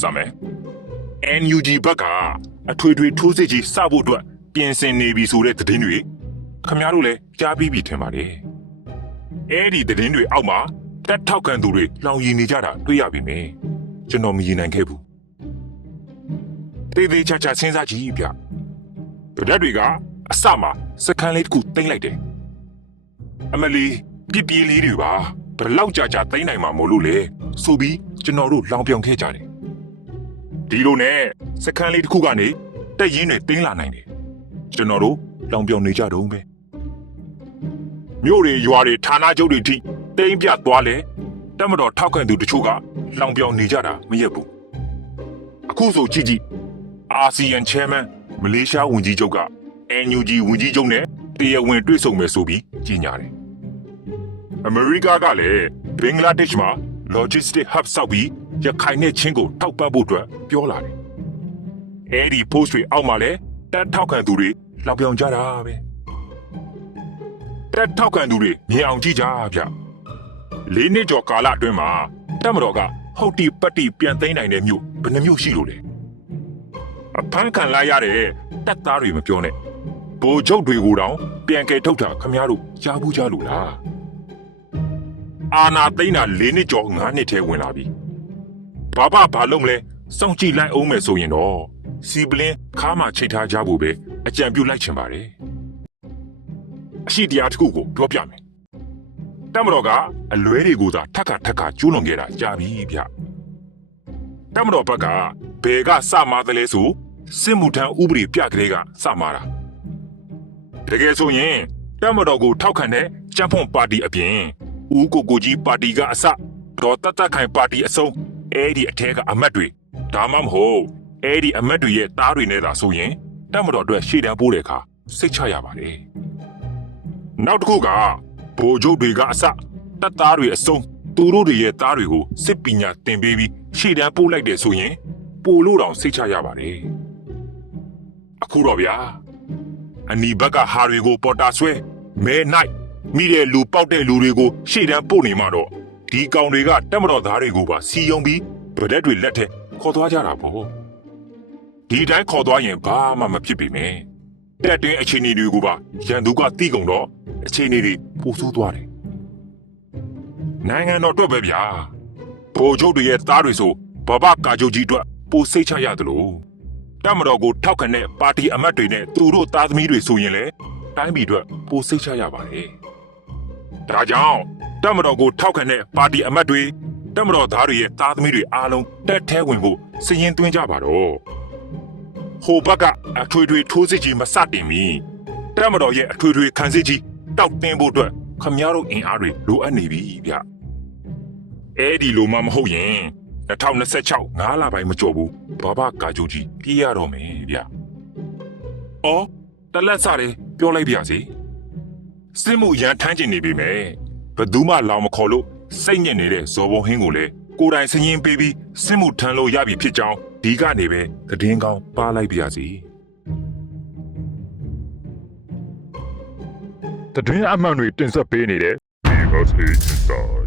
စမယ် NUG ဘက်ကအထွေထွေထိုးစစ်ကြီးစဖို့အတွက်ပြင်ဆင်နေပြီဆိုတဲ့သတင်းတွေခမရတို့လည်းကြားပြီးပြီထင်ပါတယ်အဲ့ဒီသတင်းတွေအောက်မှာတက်ထောက်ခံသူတွေလောင်ရည်နေကြတာတွေ့ရပြီမယ်ကျွန်တော်မရည်နိုင်ခဲ့ဘူးတေးသေးချာချာစဉ်းစားကြည့်ဗျတရက်တွေကအစမှာစကန်လေးတစ်ခုတင်လိုက်တယ်အမလီပြစ်ပြေးလေးတွေပါဘယ်လောက်ကြာကြာသိမ့်နိုင်မှာမို့လို့လေဆိုပြီးကျွန်တော်တို့လောင်ပြောင်ခဲ့ကြတယ် ဒီလိုနဲ့စကန်လေးတစ်ခုကနေတက်ရင်တွေတင်းလာနိုင်တယ်ကျွန်တော်တို့လောင်ပြောင်နေကြတော့ပဲမြို့တွေရွာတွေဌာနချုပ်တွေထိတိမ့်ပြသွားလဲတက်မတော်ထောက်ခံသူတချို့ကလောင်ပြောင်နေကြတာမရက်ဘူးအခုဆိုကြည့်ကြည့်အာဆီယံ chairman မလေးရှားဝန်ကြီးချုပ်က NUG ဝန်ကြီးချုပ်နဲ့တရားဝင်တွေ့ဆုံမယ်ဆိုပြီးကြေညာတယ်အမေရိကကလည်းဘင်္ဂလားဒေ့ရှ်မှာ logistic hub ဆောက်ပြီး ရခိုင်နဲ့ချင်းကိုထောက်ပံ့ဖို့အတွက်ပြောလာတယ်အဲ့ဒီ post တွေအောက်မှာလည်းတက်ထောက်ခံသူတွေလောက်ပြောင်ကြတာပဲတက်ထောက်ခံသူတွေမြင်အောင်ကြည့်ကြဗျလေးနှစ်ကျော်ကာလအတွင်းမှာတက်မတော်ကဟုတ်တီပတ်တီပြန်သိမ်းနိုင်တဲ့မြို့ဘယ်နှမြို့ရှိလို့လဲအဖမ်းခံလိုက်ရတဲ့တက်သားတွေမပြောနဲ့ဗိုလ်ချုပ်တွေကိုတောင်ပြန်ကယ်ထုတ်တာခမည်းတော်ကြားဘူးကြလို့လားအာနာသိန်းတာ၄နှစ်ကျော်၅နှစ်ထဲဝင်လာပြီ ဘာဘာဘာလုံးမလဲစောင့်ကြည့်လိုက်အောင်မယ်ဆိုရင်တော့စီပလင်းခါမှချိတ်ထားကြဖို့ပဲအကြံပြုလိုက်ချင်ပါတယ်အရှိတရားတစ်ခုကိုပြောပြမယ်တမတော်ကအလွဲတွေကိုသာထက်ခါထက်ခါကျူးလွန်ခဲ့တာကြာပြီဗျတမတော်ဘက်ကဘယ်ကစမားတယ်လဲဆိုစစ်မှုထမ်းဥပဒေပြကလေးကစမားတာတကယ်ဆိုရင်တမတော်ကိုထောက်ခံတဲ့ကြံ့ဖွံ့ပါတီအပြင်ဦးကိုကိုကြီးပါတီကအစဒေါ်တတ်တတ်ခိုင်ပါတီအစုံ အဲ့ဒီအထက်ကအမတ်တွေဒါမှမဟုတ်အဲ့ဒီအမတ်တွေရဲ့တားတွေနဲ့သာဆိုရင်တမတော်အတွက်ရှေ့တန်းပိုးတဲ့အခါစိတ်ချရပါတယ်နောက်တစ်ခုကဗိုလ်ချုပ်တွေကအစတပ်သားတွေအစုံသူတို့တွေရဲ့တားတွေကိုစစ်ပညာသင်ပေးပြီးရှေ့တန်းပို့လိုက်တယ်ဆိုရင်ပို့လို့တောင်စိတ်ချရပါတယ်အခုတော့ဗျာအနီဘက်ကဟာတွေကိုပေါ်တာဆွဲမဲနိုင်မိတဲ့လူပေါက်တဲ့လူတွေကိုရှေ့တန်းပို့နေမှတော့ ဒီကောင်တွေကတက်မတော်သားတွေကိုပါစီယုံပြီးဗဒက်တွေလက်ထက်ခေါ်သွားကြတာပေါ့ဒီတိုင်းခေါ်သွားရင်ဘာမှမဖြစ်ပေမဲ့တက်တွင်းအခြေအနေတွေကိုပါရန်သူကတိကုန်တော့အခြေအနေတွေပိုဆိုးသွားတယ်နိုင်ငံတော်အတွက်ပဲဗျာဗိုလ်ချုပ်တွေရဲ့သားတွေဆိုဘဘကာချုပ်ကြီးအတွက်ပိုစိတ်ချရတယ်လို့တက်မတော်ကိုထောက်ခံတဲ့ပါတီအမတ်တွေနဲ့သူတို့သားသမီးတွေဆိုရင်လည်းတိုင်းပြည်အတွက်ပိုစိတ်ချရပါတယ်ဒါကြောင့် တက်မတော်ကိုထောက်ခံတဲ့ပါတီအမတ်တွေတက်မတော်သားတွေရဲ့သားသမီးတွေအားလုံးတက်ထဲဝင်ဖို့စည်ရင်သွင်းကြပါတော့ဟိုဘက်ကအထွေထွေထိုးစစ်ကြီးမစတင်မီတက်မတော်ရဲ့အထွေထွေခံစစ်ကြီးတောက်တင်းဖို့အတွက်ခမည်းတော်အင်အားတွေလိုအပ်နေပြီဗျအဲ့ဒီလိုမှမဟုတ်ရင်2026ငါးလပိုင်းမကျော်ဘူးဘာဘကာဂျိုကြီးပြေးရတော့မယ်ဗျအော်တလက်စားတယ်ပြောလိုက်ပါစေစစ်မှုရန်ထမ်းကျင်နေပြီမယ် ဘယ်သူမှလောင်မခေါ်လို့စိတ်ညစ်နေတဲ့ဇော်ဘုံဟင်းကိုလည်းကိုယ်တိုင်စည်ရင်ပေးပြီးစစ်မှုထမ်းလို့ရပြီဖြစ်ကြောင်းဒီကနေပဲသတင်းကောင်းပါလိုက်ပါစီတတွင်းအမှန်တွေတင်ဆက်ပေးနေတဲ့ Because Inside